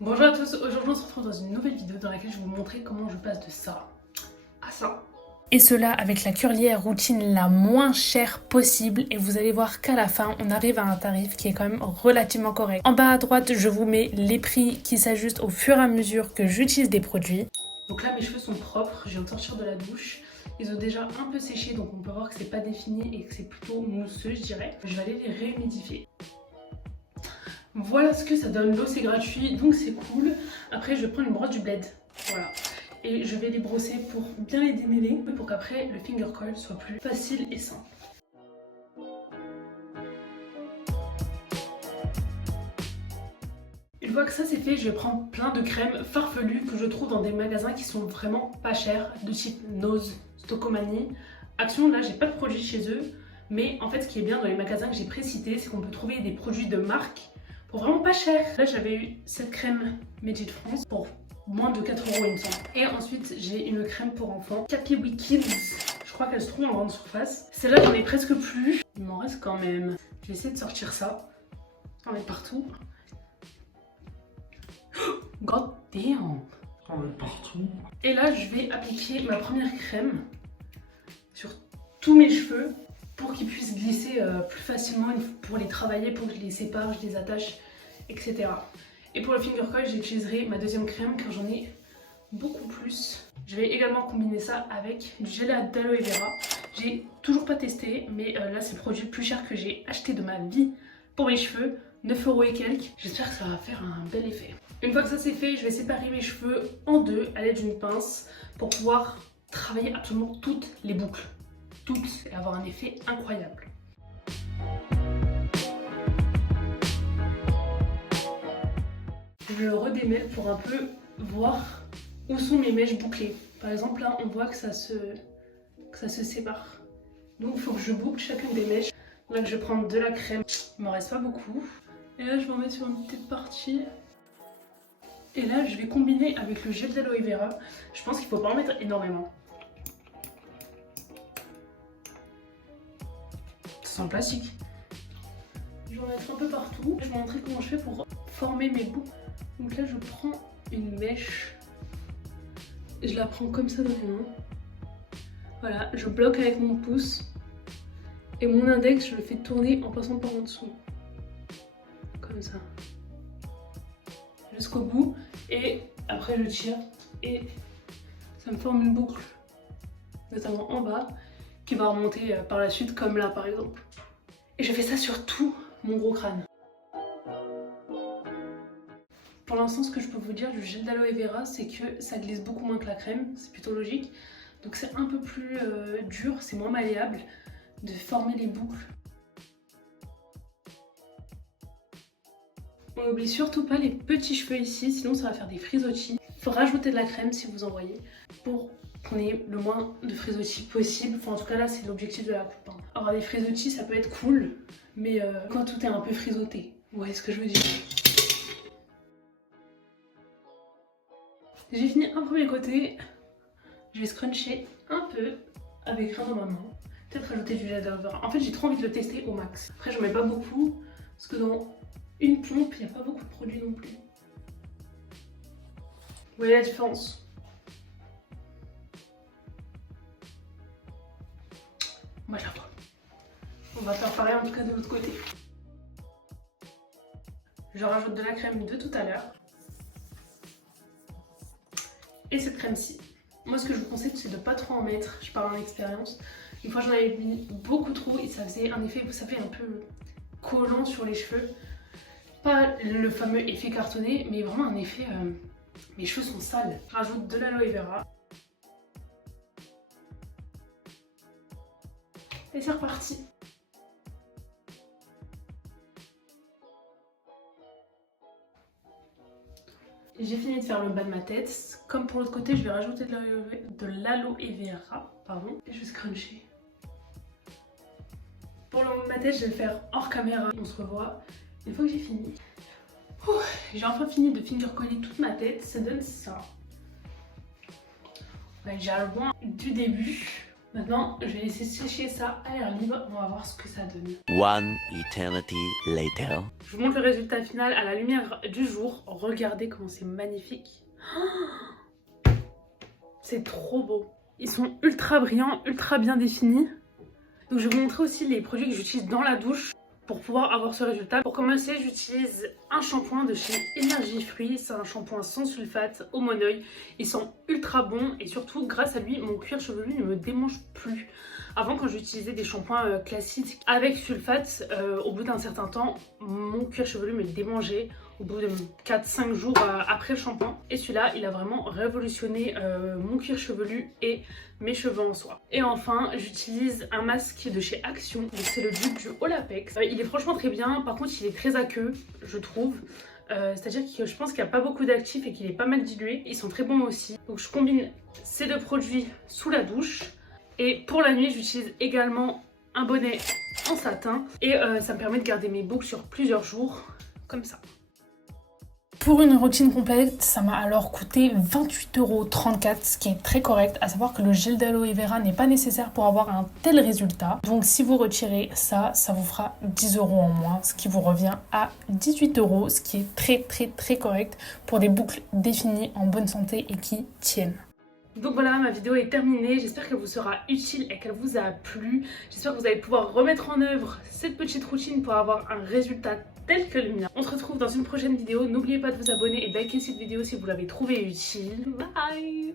Bonjour à tous, aujourd'hui on se retrouve dans une nouvelle vidéo dans laquelle je vais vous montrer comment je passe de ça à ça. Et cela avec la curlière routine la moins chère possible et vous allez voir qu'à la fin on arrive à un tarif qui est quand même relativement correct. En bas à droite je vous mets les prix qui s'ajustent au fur et à mesure que j'utilise des produits. Donc là mes cheveux sont propres, je viens de sortir de la douche. Ils ont déjà un peu séché donc on peut voir que c'est pas défini et que c'est plutôt mousseux je dirais. Je vais aller les réhumidifier. Voilà ce que ça donne, l'eau c'est gratuit donc c'est cool. Après je vais prendre une brosse du bled, voilà. Et je vais les brosser pour bien les démêler pour qu'après le finger coil soit plus facile et simple. Une fois que ça c'est fait, je vais prendre plein de crèmes farfelues que je trouve dans des magasins qui sont vraiment pas chers, de type Nose, Stocomanie. Action, là j'ai pas de produits chez eux, mais en fait ce qui est bien dans les magasins que j'ai précités, c'est qu'on peut trouver des produits de marque pour vraiment pas cher. Là j'avais eu cette crème Made in France pour moins de 4 € il me semble. Et ensuite j'ai une crème pour enfants, Capi Kids. Je crois qu'elle se trouve en grande surface. Celle-là j'en ai presque plus. Il m'en reste quand même. Je vais essayer de sortir ça. J'en ai partout. God damn! J'en ai partout. Et là je vais appliquer ma première crème sur tous mes cheveux pour qu'ils puissent glisser plus facilement pour les travailler, pour que je les sépare, je les attache, etc. Et pour le finger coil, j'utiliserai ma deuxième crème car j'en ai beaucoup plus. Je vais également combiner ça avec du gel d'aloe vera. J'ai toujours pas testé, mais là c'est le produit le plus cher que j'ai acheté de ma vie pour mes cheveux, 9 € et quelques. J'espère que ça va faire un bel effet. Une fois que ça c'est fait, je vais séparer mes cheveux en deux à l'aide d'une pince pour pouvoir travailler absolument toutes les boucles. Toutes et avoir un effet incroyable. Je le redémêle pour un peu voir où sont mes mèches bouclées. Par exemple là on voit que ça se sépare. Donc il faut que je boucle chacune des mèches. Là je vais prendre de la crème, il m'en reste pas beaucoup. Et là je vais en mettre sur une petite partie. Et là je vais combiner avec le gel d'aloe vera. Je pense qu'il faut pas en mettre énormément. Ça sent plastique. Je vais en mettre un peu partout. Je vais vous montrer comment je fais pour former mes boucles. Donc là je prends une mèche. Et je la prends comme ça dans les mains. Voilà, je bloque avec mon pouce. Et mon index je le fais tourner en passant par en dessous. Comme ça. Jusqu'au bout. Et après je tire. Et ça me forme une boucle. Notamment en bas. Qui va remonter par la suite comme là par exemple. Et je fais ça sur tout mon gros crâne. Pour l'instant ce que je peux vous dire du gel d'aloe vera c'est que ça glisse beaucoup moins que la crème, c'est plutôt logique. Donc c'est un peu plus dur, c'est moins malléable de former les boucles. On n'oublie surtout pas les petits cheveux ici, sinon ça va faire des frisottis. Il faut rajouter de la crème si vous en voyez pour qu'on ait le moins de frisottis possible. Enfin en tout cas là c'est l'objectif de la coupe. Avoir des frisottis ça peut être cool, mais quand tout est un peu frisotté. Vous voyez ce que je veux dire? J'ai fini un premier côté. Je vais scruncher un peu avec rien dans ma main. Peut-être rajouter du gel d'aloe vera. En fait j'ai trop envie de le tester au max. Après j'en mets pas beaucoup parce que dans une pompe il n'y a pas beaucoup de produits non plus. Vous voyez la différence? Moi j'adore. On va faire pareil en tout cas de l'autre côté. Je rajoute de la crème de tout à l'heure. Et cette crème-ci. Moi ce que je vous conseille c'est de pas trop en mettre, je parle en expérience. Une fois j'en avais mis beaucoup trop et ça faisait un effet, vous savez, un peu collant sur les cheveux. Pas le fameux effet cartonné, mais vraiment un effet, mes cheveux sont sales. Je rajoute de l'aloe vera. Et c'est reparti. J'ai fini de faire le bas de ma tête. Comme pour l'autre côté, je vais rajouter de l'aloe vera, pardon, et je vais scruncher. Pour le haut de ma tête, je vais le faire hors caméra. On se revoit une fois que j'ai fini. J'ai enfin fini de finger coller toute ma tête. Ça donne ça. Ouais, j'ai loin du début. Maintenant, je vais laisser sécher ça à l'air libre. On va voir ce que ça donne. One eternity later. Je vous montre le résultat final à la lumière du jour. Regardez comment c'est magnifique. C'est trop beau. Ils sont ultra brillants, ultra bien définis. Donc je vais vous montrer aussi les produits que j'utilise dans la douche pour pouvoir avoir ce résultat. Pour commencer, j'utilise un shampoing de chez Energy Fruits. C'est un shampoing sans sulfate au monoeil. Ils sont ultra bons et surtout, grâce à lui, mon cuir chevelu ne me démange plus. Avant, quand j'utilisais des shampoings classiques avec sulfate, au bout d'un certain temps, mon cuir chevelu me démangeait au bout de 4-5 jours après le shampoing. Et celui-là, il a vraiment révolutionné mon cuir chevelu et mes cheveux en soie. Et enfin, j'utilise un masque de chez Action. C'est le dupe du Olapex. Il est franchement très bien. Par contre, il est très aqueux, je trouve. C'est-à-dire que je pense qu'il n'y a pas beaucoup d'actifs et qu'il est pas mal dilué. Ils sont très bons aussi. Donc je combine ces deux produits sous la douche. Et pour la nuit, j'utilise également un bonnet en satin. Et ça me permet de garder mes boucles sur plusieurs jours, comme ça. Pour une routine complète, ça m'a alors coûté 28,34 €, ce qui est très correct. À savoir que le gel d'aloe vera n'est pas nécessaire pour avoir un tel résultat. Donc si vous retirez ça, ça vous fera 10 € en moins, ce qui vous revient à 18 €, ce qui est très correct pour des boucles définies, en bonne santé et qui tiennent. Donc voilà, ma vidéo est terminée, j'espère qu'elle vous sera utile et qu'elle vous a plu. J'espère que vous allez pouvoir remettre en œuvre cette petite routine pour avoir un résultat tel que le mien. On se retrouve dans une prochaine vidéo, n'oubliez pas de vous abonner et de liker cette vidéo si vous l'avez trouvée utile. Bye!